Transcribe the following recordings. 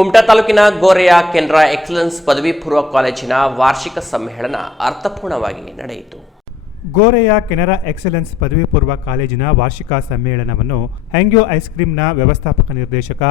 ಕುಮಟಾ ತಾಲೂಕಿನ ಗೋರೆಯ ಕೆನರಾ ಎಕ್ಸಲೆನ್ಸ್ ಪದವಿ ಪೂರ್ವ ಕಾಲೇಜಿನ ವಾರ್ಷಿಕ ಸಮ್ಮೇಳನ ಅರ್ಥಪೂರ್ಣವಾಗಿ ನಡೆಯಿತು. ಗೋರೆಯ ಕೆನರಾ ಎಕ್ಸಲೆನ್ಸ್ ಪದವಿ ಪೂರ್ವ ಕಾಲೇಜಿನ ವಾರ್ಷಿಕ ಸಮ್ಮೇಳನವನ್ನು ಹ್ಯಾಂಗ್ಯೋ ಐಸ್ಕ್ರೀಂನ ವ್ಯವಸ್ಥಾಪಕ ನಿರ್ದೇಶಕ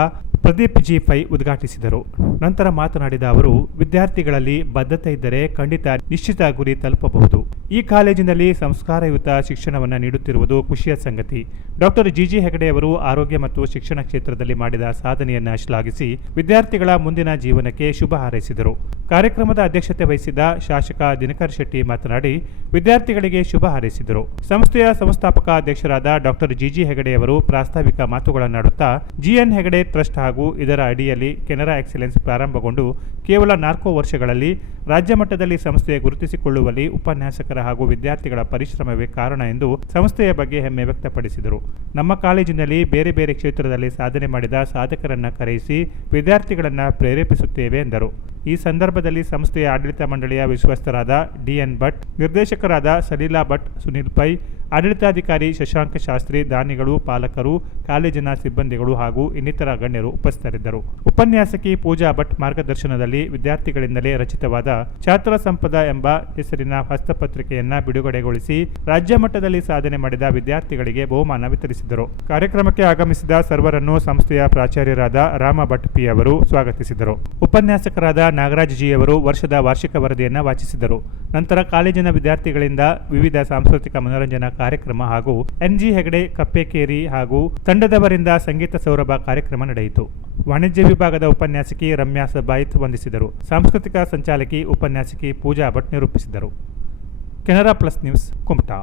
ಪ್ರದೀಪ್ ಜಿ ಪೈ ಉದ್ಘಾಟಿಸಿದರು. ನಂತರ ಮಾತನಾಡಿದ ಅವರು, ವಿದ್ಯಾರ್ಥಿಗಳಲ್ಲಿ ಬದ್ಧತೆ ಇದ್ದರೆ ಖಂಡಿತ ನಿಶ್ಚಿತ ಗುರಿ ತಲುಪಬಹುದು. ಈ ಕಾಲೇಜಿನಲ್ಲಿ ಸಂಸ್ಕಾರಯುತ ಶಿಕ್ಷಣವನ್ನು ನೀಡುತ್ತಿರುವುದು ಖುಷಿಯ ಸಂಗತಿ. ಡಾಕ್ಟರ್ ಜಿಜಿ ಹೆಗಡೆಯವರು ಆರೋಗ್ಯ ಮತ್ತು ಶಿಕ್ಷಣ ಕ್ಷೇತ್ರದಲ್ಲಿ ಮಾಡಿದ ಸಾಧನೆಯನ್ನು ಶ್ಲಾಘಿಸಿ ವಿದ್ಯಾರ್ಥಿಗಳ ಮುಂದಿನ ಜೀವನಕ್ಕೆ ಶುಭ ಹಾರೈಸಿದರು. ಕಾರ್ಯಕ್ರಮದ ಅಧ್ಯಕ್ಷತೆ ವಹಿಸಿದ ಶಾಸಕ ದಿನಕರ್ ಶೆಟ್ಟಿ ಮಾತನಾಡಿ, ವಿದ್ಯಾರ್ಥಿಗಳಿಗೆ ಶುಭ ಹಾರೈಸಿದರು. ಸಂಸ್ಥೆಯ ಸಂಸ್ಥಾಪಕ ಅಧ್ಯಕ್ಷರಾದ ಡಾಕ್ಟರ್ ಜಿಜಿ ಹೆಗಡೆಯವರು ಪ್ರಾಸ್ತಾವಿಕ ಮಾತುಗಳನ್ನಾಡುತ್ತಾ ಜಿಎನ್ ಹೆಗಡೆ ಟ್ರಸ್ಟ್ ಹಾಗೂ ಇದರ ಅಡಿಯಲ್ಲಿ ಕೆನರಾ ಎಕ್ಸಲೆನ್ಸ್ ಪ್ರಾರಂಭಗೊಂಡು ಕೇವಲ ನಾಲ್ಕು ವರ್ಷಗಳಲ್ಲಿ ರಾಜ್ಯ ಮಟ್ಟದಲ್ಲಿ ಸಂಸ್ಥೆ ಗುರುತಿಸಿಕೊಳ್ಳುವಲ್ಲಿ ಉಪನ್ಯಾಸಕರ ಹಾಗೂ ವಿದ್ಯಾರ್ಥಿಗಳ ಪರಿಶ್ರಮವೇ ಕಾರಣ ಎಂದು ಸಂಸ್ಥೆಯ ಬಗ್ಗೆ ಹೆಮ್ಮೆ ವ್ಯಕ್ತಪಡಿಸಿದರು. ನಮ್ಮ ಕಾಲೇಜಿನಲ್ಲಿ ಬೇರೆ ಬೇರೆ ಕ್ಷೇತ್ರದಲ್ಲಿ ಸಾಧನೆ ಮಾಡಿದ ಸಾಧಕರನ್ನ ಕರೆಯಿಸಿ ವಿದ್ಯಾರ್ಥಿಗಳನ್ನ ಪ್ರೇರೇಪಿಸುತ್ತೇವೆ ಎಂದರು. ಈ ಸಂದರ್ಭದಲ್ಲಿ ಸಂಸ್ಥೆಯ ಆಡಳಿತ ಮಂಡಳಿಯ ವಿಶ್ವಸ್ತರಾದ ಡಿಎನ್ ಭಟ್, ನಿರ್ದೇಶಕರಾದ ಸಲೀಲಾ ಭಟ್, ಸುನಿಲ್ ಪೈ ಆಡಳಿತಾಧಿಕಾರಿ ಶಶಾಂಕ ಶಾಸ್ತ್ರಿ, ದಾನಿಗಳು, ಪಾಲಕರು, ಕಾಲೇಜಿನ ಸಿಬ್ಬಂದಿಗಳು ಹಾಗೂ ಇನ್ನಿತರ ಗಣ್ಯರು ಉಪಸ್ಥಿತರಿದ್ದರು. ಉಪನ್ಯಾಸಕಿ ಪೂಜಾ ಭಟ್ ಮಾರ್ಗದರ್ಶನದಲ್ಲಿ ವಿದ್ಯಾರ್ಥಿಗಳಿಂದಲೇ ರಚಿತವಾದ ಛಾತ್ರ ಸಂಪದ ಎಂಬ ಹೆಸರಿನ ಹಸ್ತಪತ್ರಿಕೆಯನ್ನ ಬಿಡುಗಡೆಗೊಳಿಸಿ ರಾಜ್ಯ ಮಟ್ಟದಲ್ಲಿ ಸಾಧನೆ ಮಾಡಿದ ವಿದ್ಯಾರ್ಥಿಗಳಿಗೆ ಬಹುಮಾನ ವಿತರಿಸಿದರು. ಕಾರ್ಯಕ್ರಮಕ್ಕೆ ಆಗಮಿಸಿದ ಸರ್ವರನ್ನು ಸಂಸ್ಥೆಯ ಪ್ರಾಚಾರ್ಯರಾದ ರಾಮ ಭಟ್ ಪಿ ಅವರು ಸ್ವಾಗತಿಸಿದರು. ಉಪನ್ಯಾಸಕರಾದ ನಾಗರಾಜ್ ಜಿ ಅವರು ವರ್ಷದ ವಾರ್ಷಿಕ ವರದಿಯನ್ನು ವಾಚಿಸಿದರು. ನಂತರ ಕಾಲೇಜಿನ ವಿದ್ಯಾರ್ಥಿಗಳಿಂದ ವಿವಿಧ ಸಾಂಸ್ಕೃತಿಕ ಮನೋರಂಜನಾ ಕಾರ್ಯಕ್ರಮ ಹಾಗೂ ಎನ್ಜಿ ಹೆಗಡೆ ಕಪ್ಪೆಕೇರಿ ಹಾಗೂ ತಂಡದವರಿಂದ ಸಂಗೀತ ಸೌರಭ ಕಾರ್ಯಕ್ರಮ ನಡೆಯಿತು. ವಾಣಿಜ್ಯ ವಿಭಾಗದ ಉಪನ್ಯಾಸಕಿ ರಮ್ಯಾ ಸಬಾಯಿತ್ ವಂದಿಸಿದರು. ಸಾಂಸ್ಕೃತಿಕ ಸಂಚಾಲಕಿ ಉಪನ್ಯಾಸಕಿ ಪೂಜಾ ಭಟ್ ನಿರೂಪಿಸಿದರು. Canara plus news Kumta.